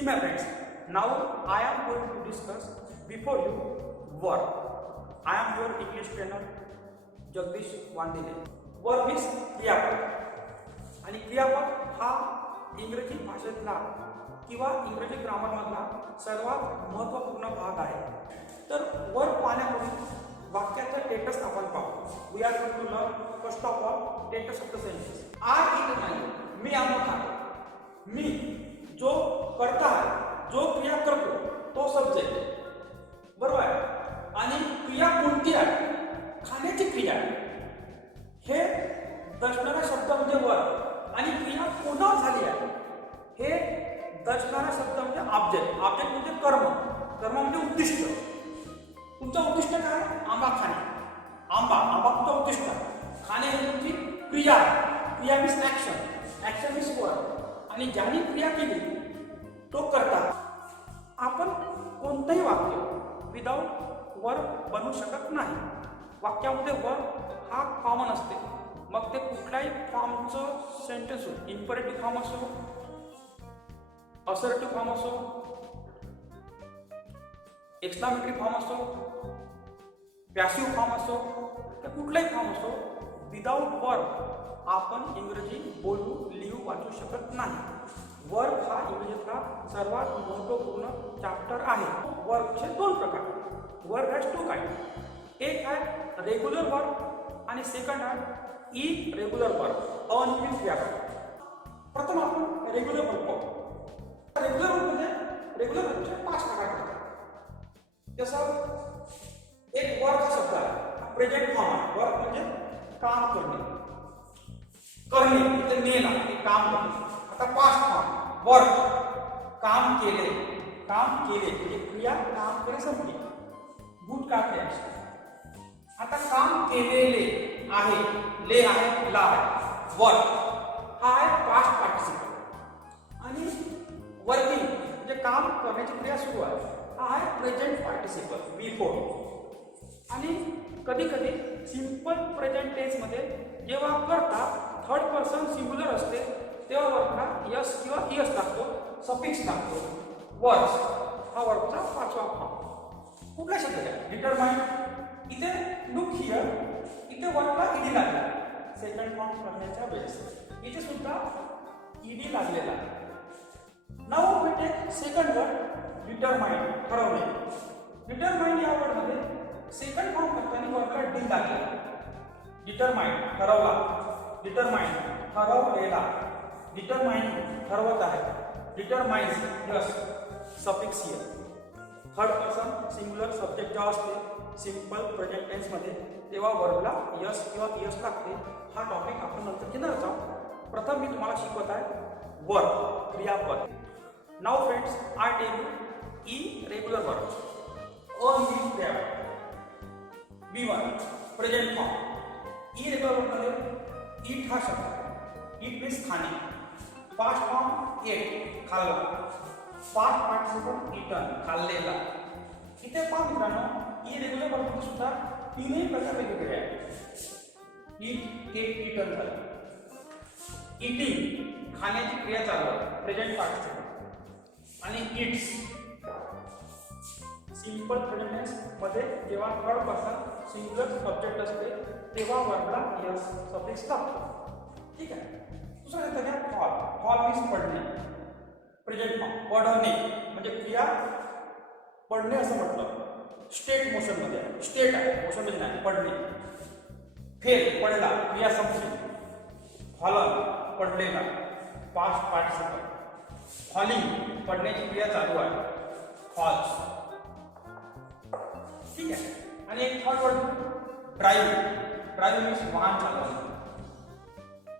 See my friends, now I am going to discuss before you verb. I am your English trainer Jagdish Wandile. Verb means क्रियापद आणि क्रियापद हा इंग्रजी भाषेतला किंवा इंग्रजी ग्रामरमधला सर्वात महत्त्वपूर्ण भाग आहे. तर वर्ब पाहण्यापूर्वी वाक्याचं टेटस आपण पाहू. We are going to learn first of all tenses of the sentence. I eat नाही, मी अन्न खातो. मी जो करता है, जो क्रिया करतो तो सब्जेक्ट, बरोबर आहे. आणि क्रिया कोणती आहे? खाण्याची क्रिया आहे. हे दर्शनारा शब्द म्हणजे वर्ब आणि क्रिया पुन्हा झाली आहे हे दर्शनारा शब्द म्हणजे ऑब्जेक्ट. ऑब्जेक्ट म्हणजे कर्म, कर्म म्हणजे उद्दिष्ट. तुमचं उद्दिष्ट काय? आंबा खाणे. आंबा आंबा तुमचं उद्दिष्ट आहे. खाणे ही तुमची क्रिया. क्रिया means action, action means verb. आणि ज्याने क्रिया केली तो करता. आपण कोणतंही वाक्य विदाउट वर्ब बनवू शकत नाही. वाक्यामध्ये वर्ब हा कॉमन असते. मग ते कुठल्याही फॉर्मचं सेंटेन्स हो, इम्परेटिव्ह फॉर्म असो, असर्टिव्ह फॉर्म असो, एक्सक्लामेटरी फॉर्म असो, पॅसिव्ह फॉर्म असो, तर कुठलाही फॉर्म असो, विदाउट वर्ब आपण इंग्रजी बोलू, लिहू, वाचू शकत नाही. वर्ब हा इंग्रजीतला सर्वात महत्त्वपूर्ण चॅप्टर आहे. वर्बचे दोन प्रकार. Verb has two kind. एक आहे रेग्युलर वर्ब आणि सेकंड आहे इरेग्युलर वर्ब, अनियमित क्रियापद. प्रथम आपण रेग्युलर वर्ब पाहू. रेग्युलर वर्बमध्ये रेग्युलर वर्बचे 5 प्रकार आहेत. जसं एक वर्ब हा शब्द आहे, प्रेझेंट फॉर्म आहे. वर्ब म्हणजे काम करणे, करणे म्हणजे नेला, काम करणे. आता पास्ट फॉर्म वर्ब, काम केले, काम केले म्हणजे क्रिया काम केले संपली, भूतकाळ टेन्स. आता काम केलेले आहे, ले आहे, ला आहे. वर्ब हा आहे पास्ट पार्टिसिपल. आणि वर्किंग म्हणजे काम करण्याची क्रिया सुरू आहे, हा आहे प्रेझेंट पार्टिसिपल, बिफोर. आणि कधी कधी सिंपल प्रेझेंट टेन्समध्ये जेव्हा करता थर्ड पर्सन सिंग्युलर असते तेव्हा वर्बला यस किंवा इयस लागतो, सफिक्स लागतो. वर्ब्स हा वर्बचा 5वा फॉर्म. कुठला शब्द आहे? डिटरमाइन. इथे लुक हिअर, इथे वर्बला ईडी लागला सेकंड फॉर्म करण्याच्या वेळेस. इथे सुद्धा ईडी लागलेला. Now we take second word determine, ठरवणे. डिटरमाइन या वर्डमध्ये सेकंड फॉर्म करताना वर्बला डी लागला. डिटरमाइन ठरवला, डिटरमाइन ठरवलेला, डिटरमाइन ठरवत आहे, determines yes suffix here. Third person singular subject जेव्हा असते सिंपल प्रेझेंट टेन्समध्ये तेव्हा वर्बला यस किंवा यस लागते. हा टॉपिक आपण नंतर घेणार आहोत. प्रथम मी तुम्हाला शिकवत आहे वर्ब, क्रियापद. Now friends, I tell you irregular verb, अनियमित क्रियापद. B1 present form. इरेग्युलर वर्बमध्ये ईट हा शब्द, ईट मीन्स खाणे. पास्ट फॉर्म एट, खाल्ला. पास्ट पार्टिसिपल इटन, खाल्लेला. इथे पहा मित्रांनो, इरेग्युलर वर्बमध्ये सुद्धा तीनही प्रकार वेगवेगळे आहेत. ईट, एट, इटन झालं. इटिंग खाण्याची क्रिया चालू आहे, प्रेझेंट पार्टिसिपल. आणि इट्स सिंपल प्रेझेंट मध्ये जेव्हा थर्ड पर्सन सिंग्युलर सब्जेक्ट असते तेव्हा वर्बला यस सफिक्स लागतो. ठीक आहे. दुसरं येतं घ्या फॉल. फॉल मीन्स पडणे, प्रेझेंट फॉर्म. पडणे म्हणजे क्रिया पडणे असं म्हटलं. स्टेट मोशन मध्ये, स्टेट आहे, मोशन मध्ये नाही, पडणे. फेल पडला, क्रिया संपली. फॉलन पडलेला, पास्ट पार्टिसिपल. फॉलिंग पडण्याची क्रिया चालू आहे, फॉल्स. ठीक आहे. आणि एक third word drive. Drive means वाहन चालवणे,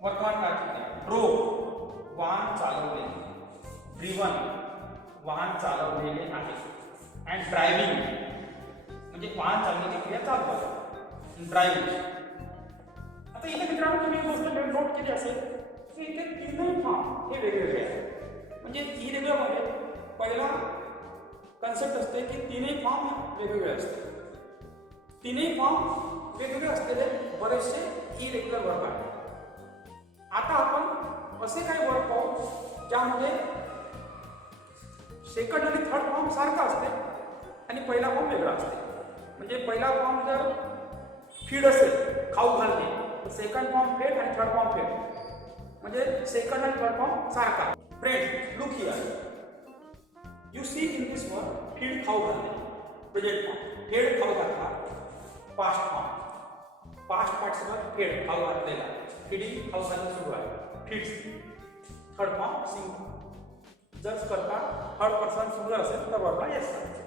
वर्तमान काळाची क्रिया. ड्रो वाहन चालवले, ड्रिवन वाहन चालवलेले आहे. अँड ड्रायव्हिंग म्हणजे वाहन चालवण्याची क्रिया चालू आहे, ड्राइव्ह. आता इथे मित्रांनो तुम्ही गोष्ट नोट केली असेल की इथे तीनही फॉर्म हे वेगवेगळे आहेत. म्हणजे इरेग्युलरमध्ये पहिला कन्सेप्ट असते की तीनही फॉर्म वेगवेगळे असते. तीनही फॉर्म वेगवेगळे असलेले बरेचसे इरेग्युलर वर्ब आहेत. आता आपण असे काही वर्ब पाहू ज्यामध्ये सेकंड आणि थर्ड फॉर्म सारखा असते आणि पहिला फॉर्म वेगळा असते. म्हणजे पहिला फॉर्म जर फीड असेल, खाऊ घालणे, तर सेकंड फॉर्म फेड आणि थर्ड फॉर्म फेड. म्हणजे सेकंड आणि थर्ड फॉर्म सारखा. Friends, look here. You see in this word feed खाऊ घालणे, प्रेझेंट फॉर्म. फेड खाऊ घातला, पास्ट फॉर्म. पास्ट पार्टिसिपल फेड खाऊ घातलेला, फीडिंग खाऊ घालणं सुरू आहे, फीड्स. Third form single. जर करता थर्ड पर्सन सिंगल असेल तर वरला येस करायचे.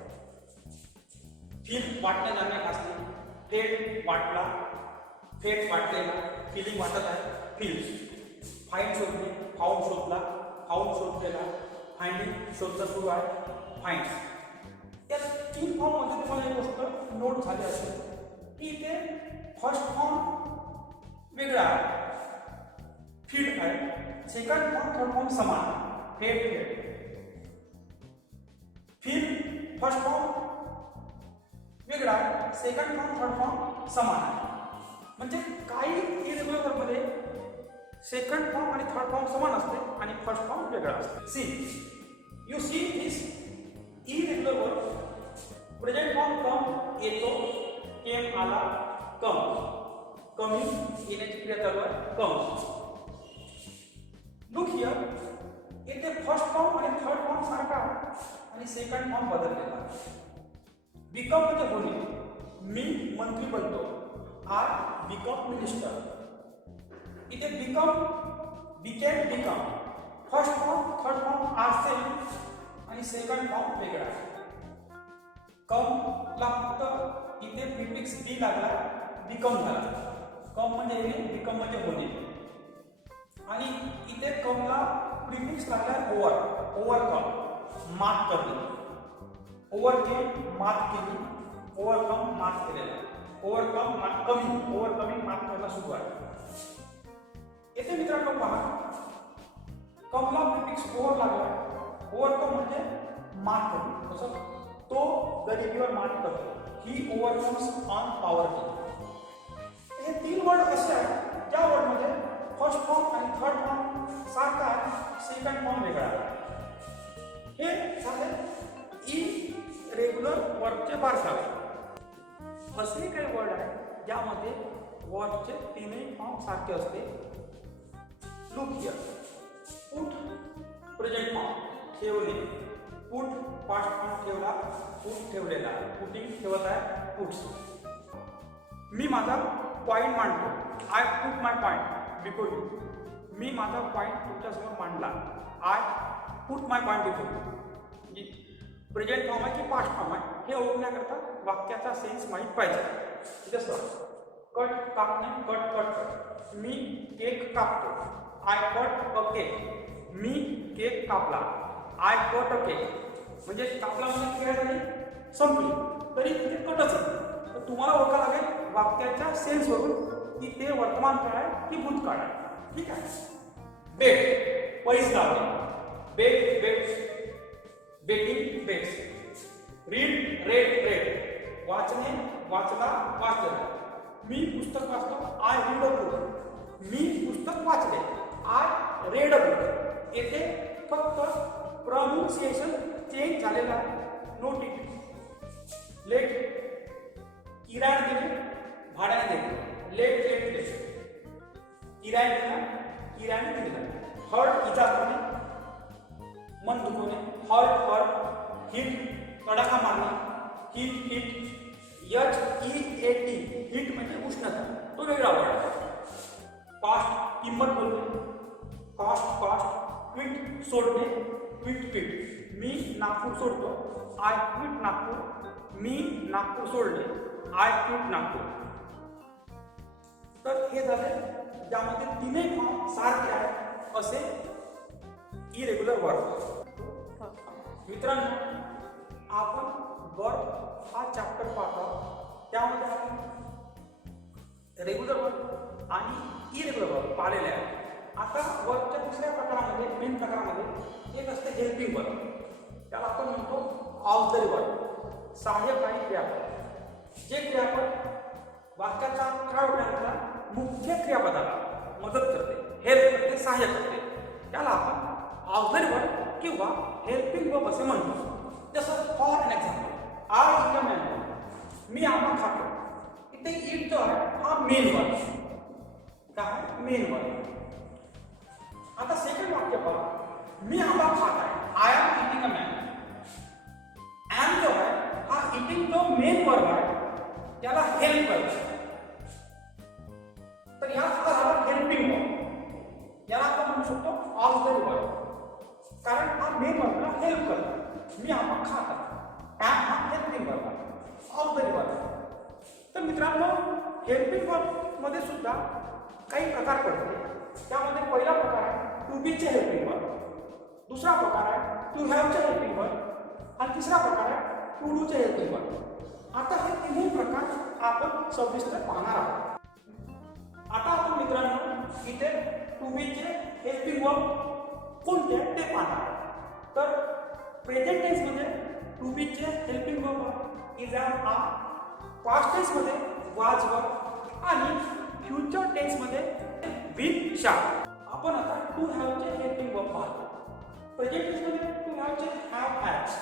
फील वाटणे जाणे असते, फेड वाटला, फेड वाटलेला, फिलिंग वाटत आहे, फील्स. फाईंड शोधणे, फाऊंड शोधला, फाऊंड शोधलेला, फाइंडिंग शोधणं सुरू आहे, फाइंड. या तीन फॉर्ममध्ये तुम्हाला एक गोष्ट नोट झाली असेल की इथे फर्स्ट फॉर्म वेगळा आहे, फीड आहे. सेकंड फॉर्म थर्ड फॉर्म समान, फेड फेड. फीड फर्स्ट फॉर्म वेगळा आहे, सेकंड फॉर्म थर्ड फॉर्म समान आहे. म्हणजे काही इरेग्युलर मध्ये सेकंड फॉर्म आणि थर्ड फॉर्म समान असते आणि फर्स्ट फॉर्म वेगळा असते. See, you see this irregular word. Present form come येतो, केम आला, कम. कमी येण्याची क्रिया चालू आहे, कम. Look here. येथे फर्स्ट फॉर्म आणि थर्ड फॉर्म सारखा आणि सेकंड फॉर्म बदललेला. बिकम म्हणजे होणे. मी मंत्री बनतो, आय बिकम मिनिस्टर. इथे become, became, become. First form third form are same आणि सेकंड फॉर्म वेगळा आहे. कम ला फक्त इथे प्रिफिक्स बी लागला, बिकम झाला. कम म्हणजे येणे, बिकम म्हणजे होणे. आणि इथे कमला प्रिफिक्स लागला ओव्हर, ओव्हरकम, मात करणे. ओव्हरकेम मात केली, ओव्हरकम मात केलेला, ओव्हरकम कमी, ओव्हरकमिंग मात करणं सुरू आहे. येथे मित्रांनो पहा, कमला प्रिफिक्स ओव्हर लागला, ओव्हरकम म्हणजे मात करणे. तसं तो गरिबीवर मात करतो, ही ओव्हरकम्स ऑन पॉवर्टी. हे तीन वर्ड असे आहेत ज्या वर्डमध्ये फर्स्ट फॉर्म आणि थर्ड फॉर्म सारखा आहे, सेकंड फॉर्म वेगळा आहे. हे झाले इरेग्युलर वर्डचे बारकावे. असे काही वर्ड आहेत ज्यामध्ये वर्डचे तीनही फॉर्म सारखे असते. Look here. Put present form ठेवले, पुट पास्ट फॉर्म ठेवला, पुट ठेवलेला, पुटिंग ठेवत आहे, पुट्स. मी माझा पॉइंट मांडतो, I put my point before you. मी माझा पॉइंट तुमच्यासमोर मांडला, I put my point before you. Present form आहे की पास्ट फॉर्म आहे हे ओळखण्याकरता वाक्याचा सेन्स माहीत पाहिजे. जसं कट कापणे, कट कट कट. मी केक कापतो, I cut a cake. Me cake कापला, आय कट अ केक. म्हणजे कापला म्हणजे क्रिया झाली, संपली, तरी तिथे कटच आहे. तर तुम्हाला ओळखा लागेल वाक्याच्या सेन्सवरून की ते वर्तमान काळ आहे की भूतकाळ आहे. ठीक आहे. बेट पैस लावणे, bet bets, betting bets. Read read read. वाचणे वाचला वाचलेला. मी पुस्तक वाचतो, आय रीड अ बुक. मी पुस्तक वाचले, आय रेड अ बुक. येथे फक्त प्रोनाउन्सिएशन चेंज झालेला आहे, नोट इट. लेट किराण दिले, भाड्याने दिले, लेट लेट लेट. किराया दिला, किरायाने दिला. हर्ट इजा करणे, मन दुखवणे, हर्ट हर्ट. हिट तडाखा मारणे, हिट हिट. HEAT हिट म्हणजे उष्णता, तो वेगळा वर्ड आहे. कास्ट किंमत बोलणे, कास्ट कास्ट. क्विट सोडणे, क्विट क्विट. मी नागपूर सोडतो, आय क्विट नागपूर. मी नागपूर सोडले, आय क्विट नागपूर. तर हे झाले ज्यामध्ये तीनही फॉर्म सारखे आहेत असे इरेग्युलर वर्ड. मित्रांनो, आपण वर्ड हा चॅप्टर पाहतो, त्यामध्ये आपण रेग्युलर वर्ड आणि इरेग्युलर वर्ड पाहिलेले आहे. आता वर्डच्या दुसऱ्या प्रकारामध्ये, मेन प्रकारामध्ये एक असते हेल्पिंग वर्ड. त्याला आपण म्हणतो ऑक्झिलरी वर्ड, सहाय्यकारी क्रियापद. जे क्रियापद वाक्याचा खरा होण्याकरता मुख्य क्रियापदाला मदत करते, हेल्प करते, सहाय्य करते, त्याला आपण ऑक्झिलरी वर्ड किंवा हेल्पिंग वर्ब असे म्हणतो. जसं for an example, I eat a mango, मी आंबा खातो. इथे इट जो आहे हा मेन वर्ब, काय मेन वर्ब. आता सेकंड वाक्य पहा, मी आंबा खात आहे, I am eating a mango. Am जो आहे हा इटिंग जो मेन वर्ब आहे त्याला हेल्प करतो. तर या झाला हेल्पिंग वर्ब, याला आपण म्हणू शकतो ऑक्झिलरी वर्ब, कारण हा मेन वर्बला हेल्प करतो. मी आंबा खात आहे, एम हा हेल्पिंग वर्ब आहे, ऑक्झिलरी वर्ब. तर मित्रांनो, हेल्पिंग वर्ब मध्ये सुद्धा काही प्रकार पडते. त्यामध्ये पहिला प्रकार आहे टू बीचे हेल्पिंग वर्ब, दुसरा प्रकार आहे टू हॅवचे हेल्पिंग वर्ब आणि तिसरा प्रकार आहे टू डूचे हेल्पिंग वर्ब. आता हे तिन्ही प्रकार आपण सविस्तर पाहणार आहोत. आता आपण मित्रांनो इथे टू बीचे हेल्पिंग वर्ब कोणते ते पाहणार आहोत. तर प्रेझेंट टेन्स मध्ये टू बीचे helping verb is am are, past tense मध्ये वाज वर आणि फ्युचर टेन्स मध्ये विल शॅल. आपण आता टू हॅवचे हेल्पिंग वर्ब पाहतो. प्रेझेंट टेन्स मध्ये टू हॅवचे हॅव हॅज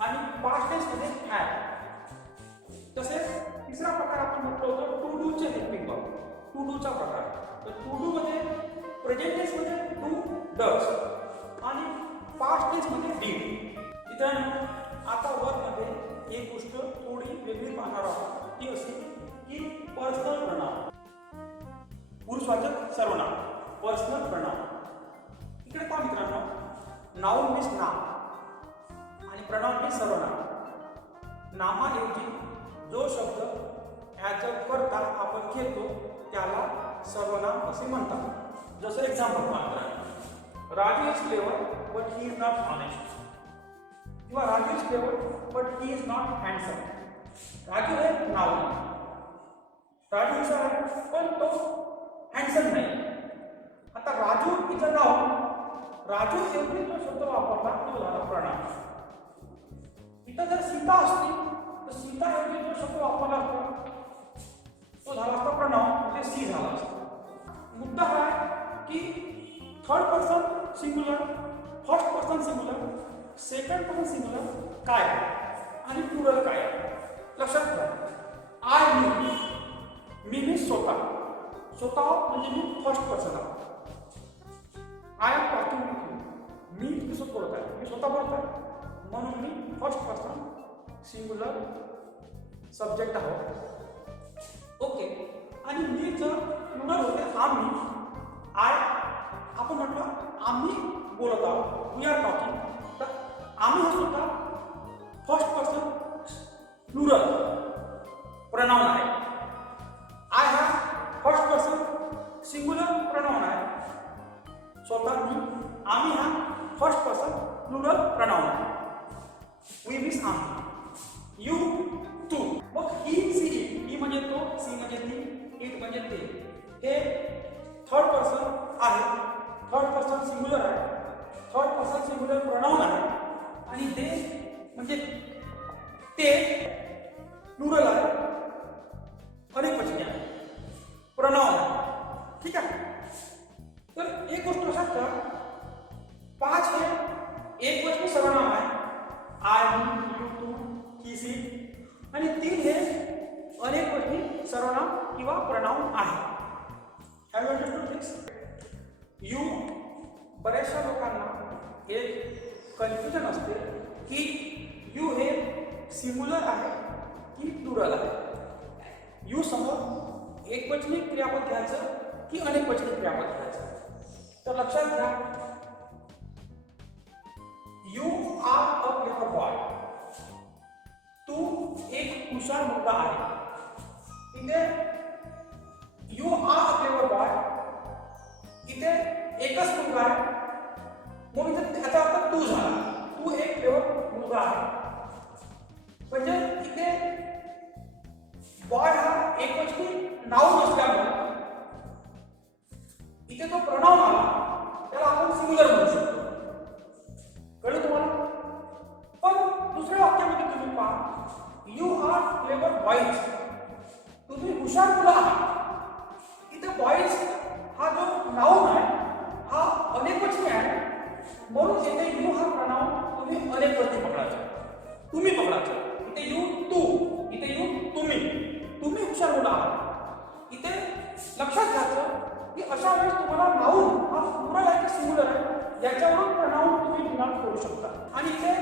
आणि पास्ट टेन्स मध्ये हॅड. तसेच तिसरा प्रकार आपण म्हटलं होतं टू डूचे हेल्पिंग वर्ब, टू डूचा प्रकार. तर टू डू मध्ये प्रेझेंट टेन्स मध्ये डू डज आणि पास्ट टेन्स मध्ये डीड. मित्रांनो, आता वर्बमध्ये एक गोष्ट थोडी वेगळी पाहणार आहोत, ती अशी की पर्सनल प्रनाउन, पुरुषवाचक सर्वनाम, पर्सनल प्रनाउन. इकडे पहा मित्रांनो, नाउन मीन्स नाम आणि प्रनाउन मीन्स सर्वनाम. नामाऐवजी जो शब्द ॲज अ करता आपण घेतो त्याला सर्वनाम असे म्हणतात. जसं एक्झाम्पल पहा, Raju is clever but he is not honest, किंवा Raju is clever but he is not handsome. Raju हे नाव, राजू हुशार आहे पण तो हँडसम नाही. आता राजू इज अ नाव, राजू ऐवजी जो शब्द वापरला तो झाला प्रनाउन. इथं जर सीता असती तर सीता ऐवजी जो शब्द वापरला असतो तो झाला असता प्रनाउन, म्हणजे सी झाला असता. मुद्दा हा आहे की third person singular, first person singular, second person singular काय आणि प्लुरल काय लक्षात घ्या. आय मी, मी स्वतः, स्वतः म्हणजे मी फर्स्ट पर्सन आहे. I am talking with you, मी तुझं बोलत आहे, मी स्वतः बोलत आहे म्हणून मी फर्स्ट पर्सन सिंग्युलर सब्जेक्ट आहोत. ओके. आणि मी जर प्लुरल होते आम्ही, आय, आपण म्हटलं आम्ही बोलत आहोत, वी आर टॉकिंग, तर आम्ही हा सुद्धा फर्स्ट पर्सन प्लुरल प्रनाउन आहे. आय हा फर्स्ट पर्सन सिंग्युलर प्रनाउन आहे, स्वतः मी. आम्ही हा फर्स्ट पर्सन प्लुरल प्रनाउन आहे. वी मीन्स आम्ही, यू तू. मग ही सी इट, ही म्हणजे तो, सी म्हणजे ती, इट म्हणजे ते, हे थर्ड पर्सन आहे, थर्ड पर्सन सिंग्युलर आहे, थर्ड पर्सन सिंग्युलर प्रोनाउन आहे. आणि ते म्हणजे ते प्लुरल आहे, अनेकवचनी आहे, प्रोनाउन आहे. ठीक आहे. तर एक गोष्ट लक्षात घ्या, 5 हे एकवचनी सर्वनाम आहे, आय, मी, यू, तू, ही, सी. आणि 3 हे अनेकवचनी सर्वनाम किंवा प्रोनाउन आहे. Have you understood this? You, बऱ्याचशा लोकांना एक कन्फ्युजन असते की यू हे सिंग्युलर आहे की प्लुरल आहे. यू समोर एकवचनी क्रियापद घ्यायचं की अनेकवचनी क्रियापद घ्यायचं. तर लक्षात घ्या, you are a clever boy, तू एक हुशार मुलगा आहे. इथे you are a clever boy, इथे एकच मुलगा आहे, मग इथे त्याचा अर्थ तू झाला, तू एक क्लेवर मुलगा आहे. म्हणजे इथे बॉय हा एकवचनी नाउन असल्यामुळे इथे तो प्रोनाउन आला त्याला आपण सिंग्युलर म्हणू शकतो. कळलं तुम्हाला? पण दुसऱ्या वाक्यामध्ये तुम्ही पहा, यू आर क्लेवर बॉईज, तुम्ही हुशार मुलं आहात. इथे बॉईज हा जो नाउन आहे हा अनेकवचनी आहे म्हणून इथे यू हा प्रनाउन तुम्ही अनेक वरती पकडायचा, तुम्ही पकडायचा. इथे यू तू, इथे यू तुम्ही, तुम्ही हुशार मुलं आहात. इथे लक्षात घ्यायचं की अशा वेळेस तुम्हाला नाऊन हा प्लुरल आहे की सिंग्युलर आहे याच्यावरून प्रनाउन तुम्ही डिनोट करू शकता. आणि इथे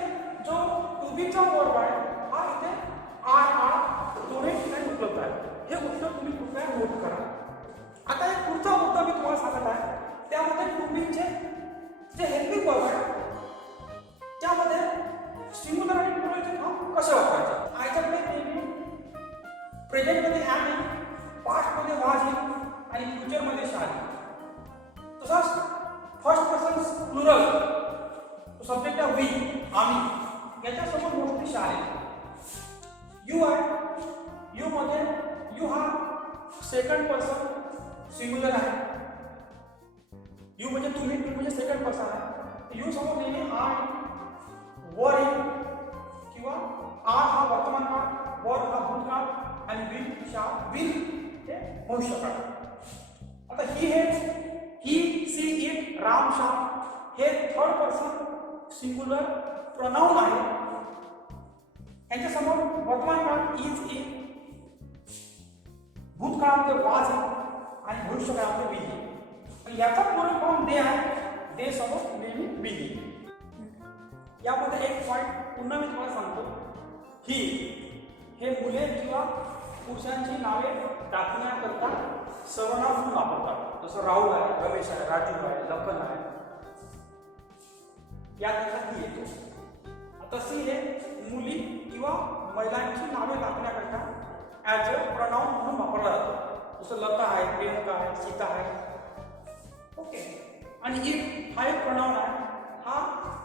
जो टू बीचा वर्ब आहे हा इथे आर दोन्ही ठिकाणी उपलब्ध आहे. हे गोष्ट तुम्ही कृपया नोट करा. आता एक पुढचा मुद्दा मी तुम्हाला सांगत आहे, त्यामध्ये टू बीचे जे हेल्पिंग वर्ब आहे त्यामध्ये सिंग्युलर आणि प्लुरलचे फॉर्म कसे वापरायचे. आयच्याकडे नेहमी प्रेझेंटमध्ये हॅव येईल, पास्टमध्ये वाज येईल आणि फ्युचरमध्ये शाल येईल. तसाच फर्स्ट पर्सन प्लुरल सब्जेक्ट आहे वी, आम्ही, याच्यासमोर मोस्टली शाल येईल. यू आहे, यू मध्ये यू हा सेकंड पर्सन सिंग्युलर आहे. यू म्हणजे तुम्ही, तुम्ही म्हणजे सेकंड पर्सन आहे. यू समोर नेहमी आर वर येईल किंवा आर हा वर्तमान काळ, वर हा भूतकाळ आणि विल शा विल हे भविष्यकाळ. आता ही सी इट राम श्याम हे थर्ड पर्सन सिंग्युलर प्रोनाउन आहे. यांच्यासमोर वर्तमान काळ इज इन, भूतकाळामध्ये वाज आणि भविष्यकाळामध्ये विल. आणि याचा प्लुरल फॉर्म दे आहे, दे समोर नेहमी विल. यामध्ये एक पॉइंट पुन्हा मी तुम्हाला सांगतो, ही हे मुले किंवा पुरुषांची नावे टाकण्याकरता सर्वनाम म्हणून वापरतात. जसं राहुल आहे, रमेश आहे, राजू आहे, लखन आहे, याकरता ही येतो. आता सी हे मुली किंवा महिलांची नावे टाकण्याकरता ॲज अ प्रोनाउन म्हणून वापरला जातो. जसं लता आहे, प्रियंका आहे, सीता आहे. ओके. आणि इट हा एक प्रोनाउन आहे. हा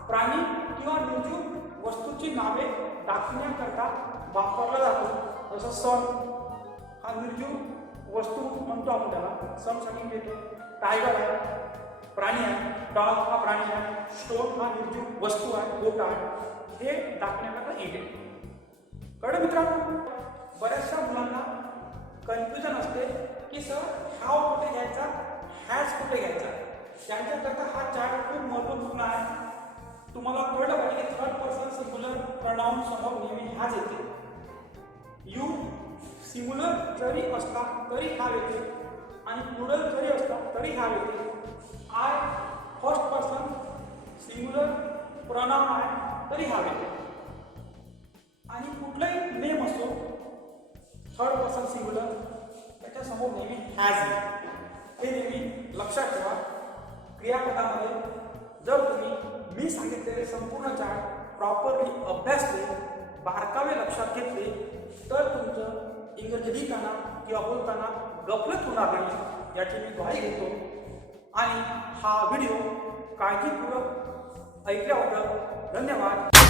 प्राणी किंवा निर्जीव वस्तूची नावे टाकण्याकरता वापरला जातो. जसं सन हा निर्जीव वस्तू म्हणतो आपण त्याला, सनसाठी येतो. टायगर आहे, प्राणी आहे. डॉग हा प्राणी आहे. स्टोन हा निर्जीव वस्तू आहे, बोट आहे. हे टाकण्याकरता इट आहे. कळलं मित्रांनो? बऱ्याचशा मुलांना कन्फ्युजन असते की सर हाव कुठे घ्यायचा, हॅज कुठे घ्यायचा. त्यांच्याकरता हा चार्ट खूप महत्त्वपूर्ण आहे. तुम्हाला कळलं पाहिजे की थर्ड पर्सन सिंग्युलर प्रोनाउन समोर नेहमी हॅज येते. यू सिंग्युलर जरी असला तरी हॅव येते आणि प्लुरल जरी असला तरी हॅव येते. I first person singular pronoun आहे तरी हॅव येते. आणि कुठलाही नेम असो थर्ड पर्सन सिंग्युलर त्याच्यासमोर नेहमी हॅज येते. हे नेहमी लक्षात ठेवा. क्रियापदामध्ये जर तुम्ही मी सांगितलेले संपूर्ण चार्ट प्रॉपरली अभ्यासले, बारकावे लक्षात घेतले तर तुमचं इंग्रजी लिहिताना किंवा बोलताना गफलत होणार नाही याची मी ग्वाही घेतो. आणि हा व्हिडिओ काळजीपूर्वक ऐकल्याबद्दल धन्यवाद.